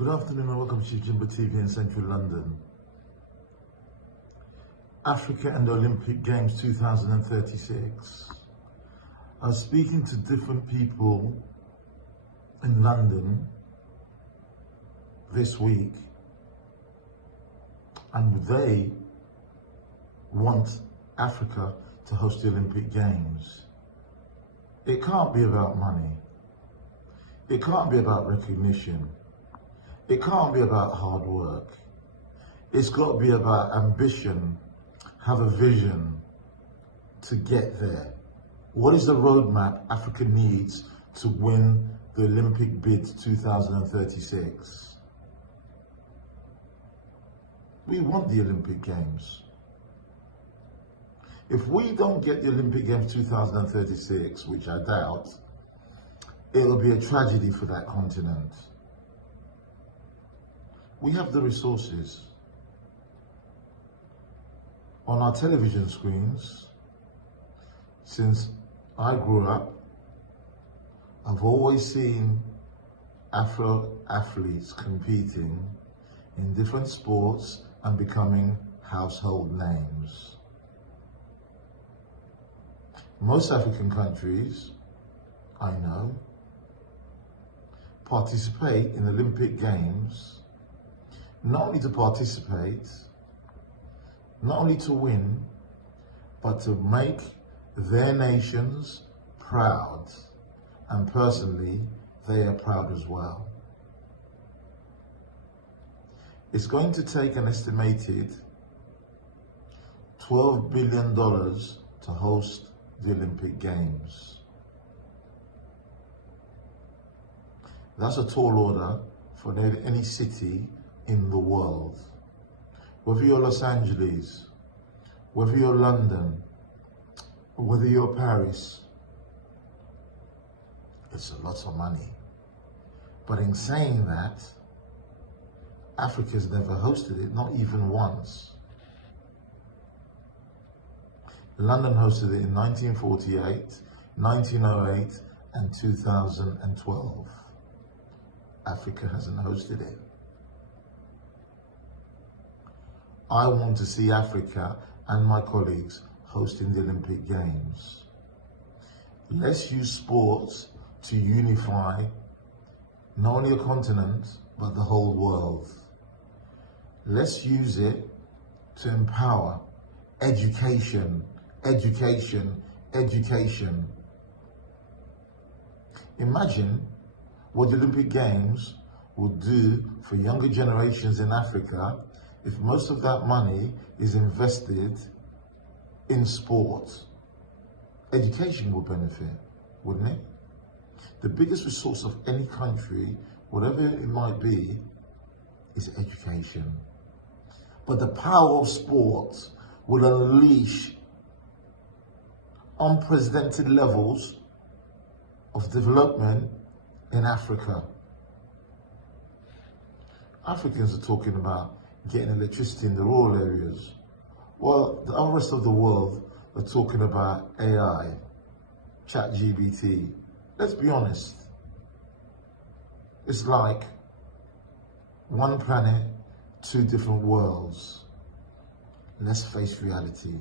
Good afternoon and welcome to Jimba TV in central London. Africa and the Olympic Games 2036. I was speaking to different people in London this week, and they want Africa to host the Olympic Games. It can't be about money. It can't be about recognition. It can't be about hard work. It's got to be about ambition, have a vision to get there. What is the roadmap Africa needs to win the Olympic bid 2036? We want the Olympic Games. If we don't get the Olympic Games 2036, which I doubt, it'll be a tragedy for that continent. We have the resources. On our television screens, since I grew up, I've always seen Afro athletes competing in different sports and becoming household names. Most African countries, I know, participate in Olympic Games not only to participate, not only to win, but to make their nations proud. And personally, they are proud as well. It's going to take an estimated $12 billion to host the Olympic Games. That's a tall order for any city in the world. Whether you're Los Angeles, whether you're London, or whether you're Paris, it's a lot of money. But in saying that, Africa's never hosted it, not even once. London hosted it in 1948, 1908, and 2012. Africa hasn't hosted it. I want to see Africa and my colleagues hosting the Olympic Games. Let's use sports to unify not only a continent, but the whole world. Let's use it to empower education, education, education. Imagine what the Olympic Games would do for younger generations in Africa if most of that money is invested in sport. Education will benefit, wouldn't it? The biggest resource of any country, whatever it might be, is education. But the power of sport will unleash unprecedented levels of development in Africa. Africans are talking about getting electricity in the rural areas. Well, the rest of the world are talking about AI, ChatGPT. Let's be honest. It's like one planet, two different worlds. Let's face reality.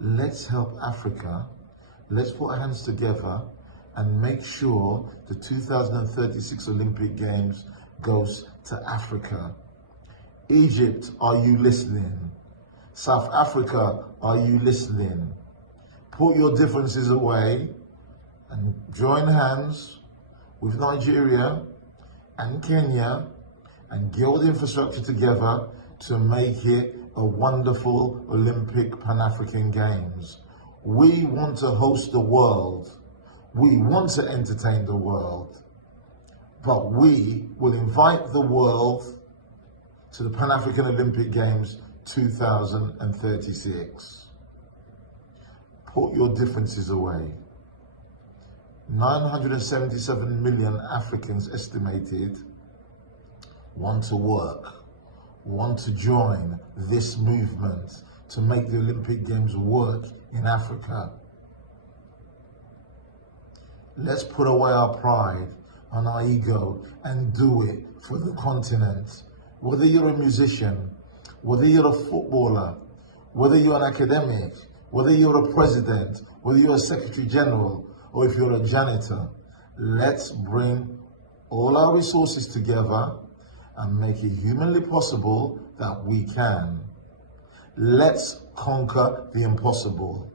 Let's help Africa. Let's put our hands together and make sure the 2036 Olympic Games goes to Africa. Egypt, are you listening? South Africa, are you listening? Put your differences away and join hands with Nigeria and Kenya and get all the infrastructure together to make it a wonderful Olympic Pan-African Games. We want to host the world. We want to entertain the world. But we will invite the world to the Pan-African Olympic Games 2036. Put your differences away. 977 million Africans estimated want to work, want to join this movement to make the Olympic Games work in Africa. Let's put away our pride on our ego and do it for the continent. Whether you're a musician, whether you're a footballer, whether you're an academic, whether you're a president, whether you're a secretary general, or if you're a janitor, let's bring all our resources together and make it humanly possible that we can. Let's conquer the impossible.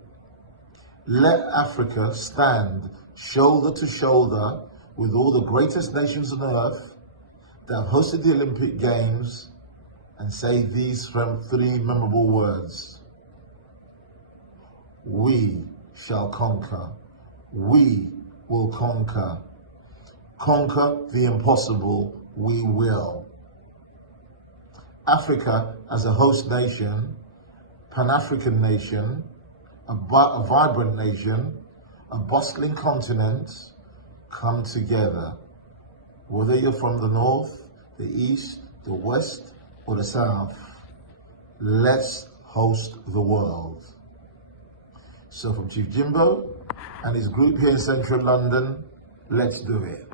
Let Africa stand shoulder to shoulder with all the greatest nations on earth that have hosted the Olympic Games and say these three memorable words. We shall conquer. We will conquer. Conquer the impossible, we will. Africa as a host nation, Pan-African nation, a vibrant nation, a bustling continent, come together. Whether you're from the north, the east, the west, or the south, let's host the world. So from Chief Jimbo and his group here in central London, let's do it.